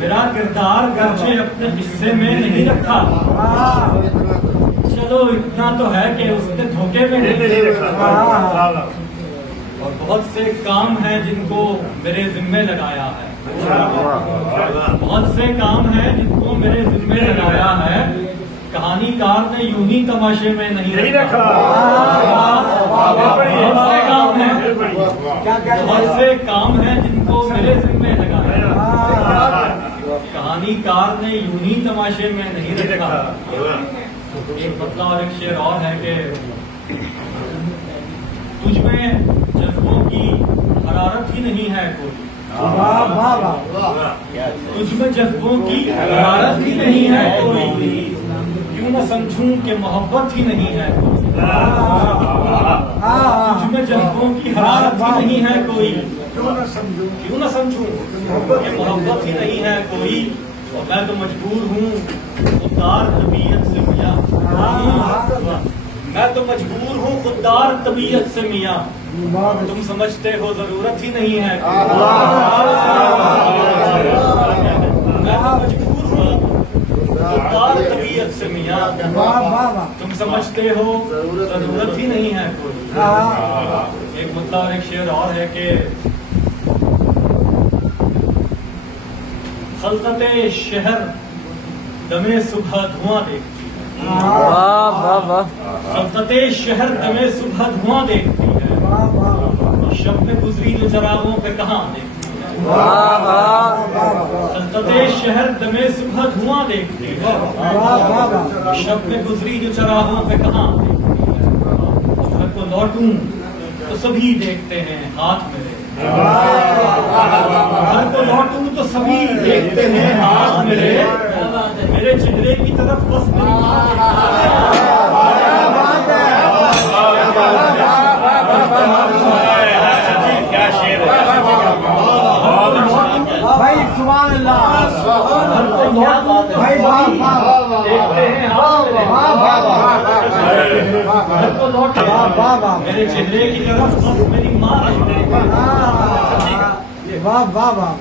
میرا کردار گرچہ اپنے حصے میں نہیں رکھا، چلو اتنا تو ہے کہ اس نے دھوکے میں نہیں رکھا، اور بہت سے کام ہیں جن کو میرے ذمے لگایا ہے، بہت سے کام ہیں جن کو میرے ذمے لگایا ہے، کہانی کار نے یوں ہی تماشے میں نہیں رکھا، بہت سے کام ہیں، بہت سے کام ہیں جن کو میرے ذمے لگایا، کہانی کار نے یوں ہی تماشے میں نہیں رکھا۔ ایک مطلب اور ایک شعر اور ہے کہ تجھ میں جذبوں کی حرارت ہی نہیں ہے کوئی، تجھ میں جذبوں کی حرارت ہی نہیں ہے کوئی، کیوں نہ سمجھوں کہ محبت ہی نہیں ہے کوئی، تجھ میں جذبوں کی حرارت ہی نہیں ہے کوئی، کیوں نہ سمجھوں کہ محبت ہی نہیں ہے کوئی، اور میں تو مجبور ہوں خوددار طبیعت سے میاں، میں تو مجبور ہوں خوددار طبیعت سے میاں، تم سمجھتے ہو ضرورت ہی نہیں ہے، میں تو مجبور ہوں خوددار طبیعت سے میاں، تم سمجھتے ہو ضرورت ہی نہیں ہے کوئی۔ ایک مطلب اور ایک شعر اور ہے کہ خلطت شہر دم صبح دھواں دیکھتی ہے، خلطت شہر دم صبح دھواں دیکھتی ہے، شب میں گزری جو چراغوں پہ کہاں دیکھتی ہے، خلطت شہر دم صبح دھواں دیکھتی ہے، شب میں گزری جو چراغوں پہ کہاں دیکھتی ہے، گھر کو لوٹوں تو سبھی دیکھتے ہیں ہاتھ میرے، گھر کو لوٹوں تو سبھی دیکھتے ہیں ہاتھ میرے، میرے چہرے کی طرف بس میری ماں کیا شعر بھائی سبحان اللہ، میرے چہرے کی طرف بس میری ماں، واہ واہ واہ۔